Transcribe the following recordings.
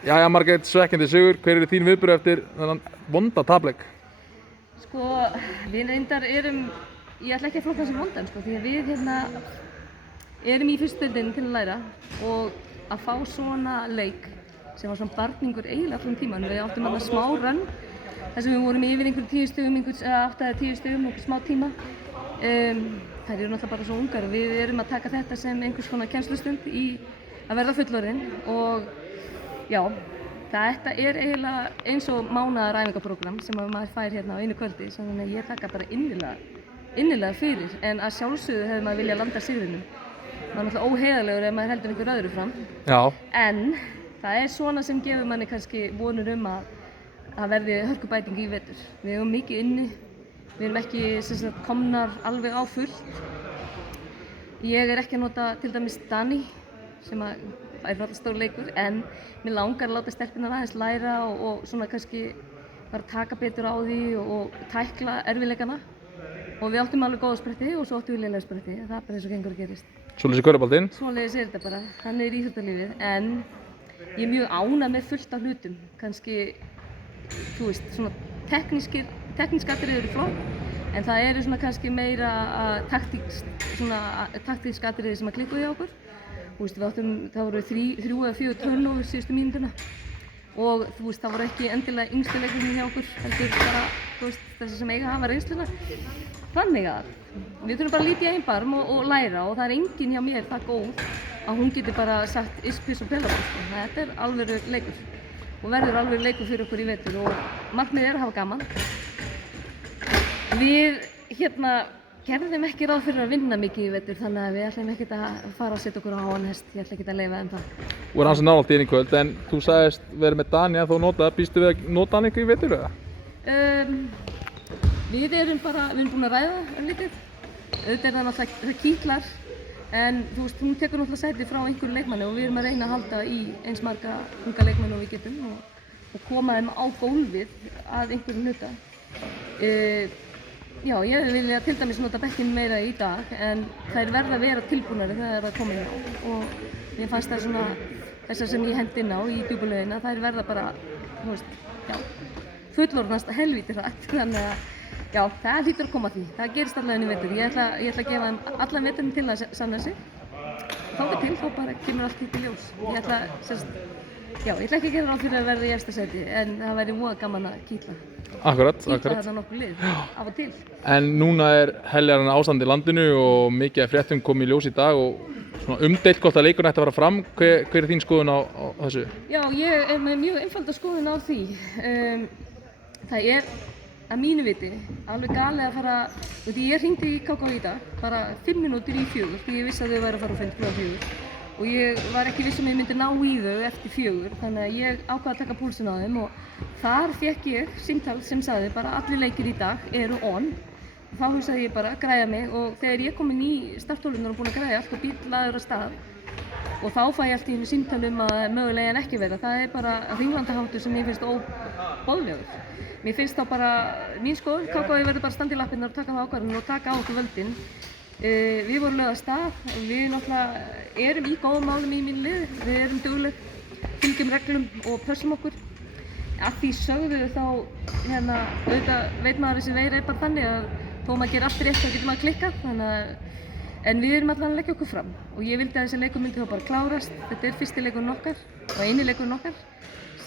Jæja Margrét, svekkjandi sigur. Hver eru þín viðbrögð eftir þennan vonda tapleik? Sko, við reyndar erum, ég ætla ekki að flokka sem vondan sko, því að við erum í fyrstu deildinni til að læra og að fá svona leik sem var svona barningur eiginlega allan tíman. Við áttum þarna smá rönn þar sem við vorum yfir einhverjum 10 stigum, 8 eða 10 stigum, einhver smá tíma. Þær eru náttúrulega bara svo ungar og við erum að taka þetta sem einhvers konar kennslustund í að verða fullorðin og já, þetta er eiginlega eins og mánaðar æfingaprógramm sem maður fær hérna á einu kvöldi, þannig að ég taka bara innilega fyrir, en að sjálfsögðu hefði maður viljað landa sigrinum. Maður er náttúrulega óheiðarlegur ef maður heldur einhver öðru fram. Já. En það er svona sem gefur manni kannski vonur að verði hörkubæting í vetur. Við eigum mikið inni, við erum ekki komnar alveg á fullt. Ég er ekki að nota til dæmis Dani, sem er alltaf stór leikur, en mér langar að láta stelpurnar aðeins læra og svona kannski bara taka betur á því og tækla erfiðleikana. Og við áttum alveg góða spretti og svo áttum við lélega spretti, það er bara eins og gengur að gerist. Svoleiðis í körfuboltinn? Svoleiðis er þetta bara, þannig er íþróttalífið, en ég er mjög ánægð með fullt af hlutum. Kannski, þú veist, svona teknísk atriði eru flott, en það eru svona kannski meira taktísk atriði sem að klikka hjá okkur. Þú veist, það voru 3 eða 4 turnover síðustu mínútuna og þú veist, það voru ekki endilega yngstu leikurinn hjá okkur, heldur bara, þú veist, þessi sem eiga að hafa reynsluna. Þannig að við þurfum bara að líta í einn barm og læra og það er enginn hjá mér það góð að hún geti bara sagt iss, piss og pelaball, sko. Þetta er alvöru leikur og verður alvöru leikur fyrir okkur í vetur og markmiðið er að hafa gaman. Við gerðum ekki ráð fyrir að vinna mikið í vetur, þannig að við ætlum ekkert að fara að setja okkur á háan hest, ég ætla ekkert að leyfa þeim það. Þú er hans að nálægt inn í kvöld, en þú sagðist verið með Dani að þú nota, býstu við að nota hann eitthvað í vetur eða? Við erum búin að ræða lítið. Auðvitað er það náttúrulega, það kýtlar, en þú veist, hún tekur náttúrulega sæti frá einhverju leikmanni og við erum að reyna að halda í eins marga unga leikmanni og við getum og koma þeim á gólfið að einhverju hluta. Já, ég vilja til dæmis nota bekkinn meira í dag, en þær verða að vera tilbúnari þegar það komið á og mér fannst það svona þessar sem ég hendi inn á í djúpulauginna, þær verða bara, þú veist, já, fullorðnast helvíti hratt, þannig að já, það hlýtur að koma því, það gerist allavega í vetur. Ég ætla að gefa þeim allan veturinn til að sanna sig, þangað til þá bara kemur allt hitt í ljós. Ég ætla ekki að gera ráð fyrir að verða í efsta sæti, en það væri voða gaman að kýtla. Akkurat. Kýtla þetta nokkur lið, af og til. En núna er heljarana ástand í landinu og mikið af fréttum komið í ljós í dag og svona umdeilt hvort að leikurinn ætti að fara fram. Hver er þín skoðun á þessu? Já, ég er með mjög einfalda skoðun á því. Það er að mínu viti alveg galið að fara, ég hringdi í KK í dag, bara 5 mínútur í 4, því ég vissi að þau væru að fara á 5:04 og ég var ekki viss ég myndi ná í þau eftir 4, þannig að ég ákvað að taka púlsinn á þeim og þar fékk ég símtal sem sagði bara allir leikir í dag eru on. Þá hugsaði ég bara græja mig og þegar ég kom inn í startholurnar og búin að græja allt og bíll lagður af stað og þá fæ ég allt í einu símtal að mögulega en ekki vera. Það er bara hringlandaháttur sem mér finnst óboðlegur. Mér finnst þá bara, mín skoðun, KK verður bara að standa í lappirnar og taka það ákvarðanir og taka á okkur völdin. Við vorum lögð af stað, við náttúrulega erum í góðum málum í mínu lið, við erum dugleg, fylgjum reglum og pössum okkur. Að því sögðu þá, auðvitað veit maður þessi veira er bara þannig að þó maður gerir allt rétt þá getur maður klikkað, en við erum allan að leggja okkur fram og ég vildi að þessi leikur myndi þá bara klárast. Þetta er fyrsti leikurinn okkar og eini leikurinn okkar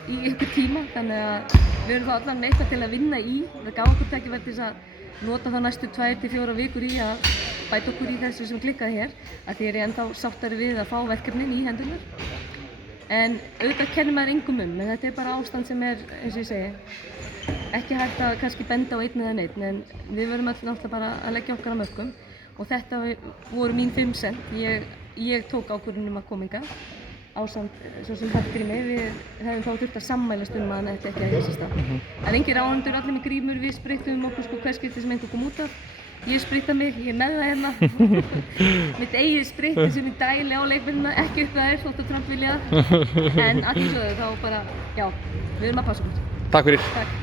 í einhver tíma, þannig að við erum þá allan eitthvað til að vinna í. Það gaf okkur tækifæri til að nota það næstu 2 til 4 vikur í að bæta okkur í þessu sem klikkaði hér, að því er ég ennþá sáttari við að fá verkefnin í hendurnar. En auðvitað kennir maður engum en þetta er bara ástand sem er, eins og ég segi, ekki hægt að kannski benda á einn eða neitt, en við verðum náttúrulega bara að leggja okkar á mörkum og þetta voru mín 5 cent. Ég tók ákvörðun að koma hingað ásamt svo sem Hallgrími, við hefum þá þurft að sammælast að hann ætti ekki að eiga sér stað. Það er engir áhorfendur, allir með grímur, við spreyttum okkur hvers skipti sem einhver kom út af. Ég spritta mig, ég er með það hérna. Mitt eigið spritti sem ég dæli á leikmennina, ekki upp það þótt að Trump vilja það. En að því sögðu þá bara, já, við erum að passa okkur. Takk fyrir. Takk.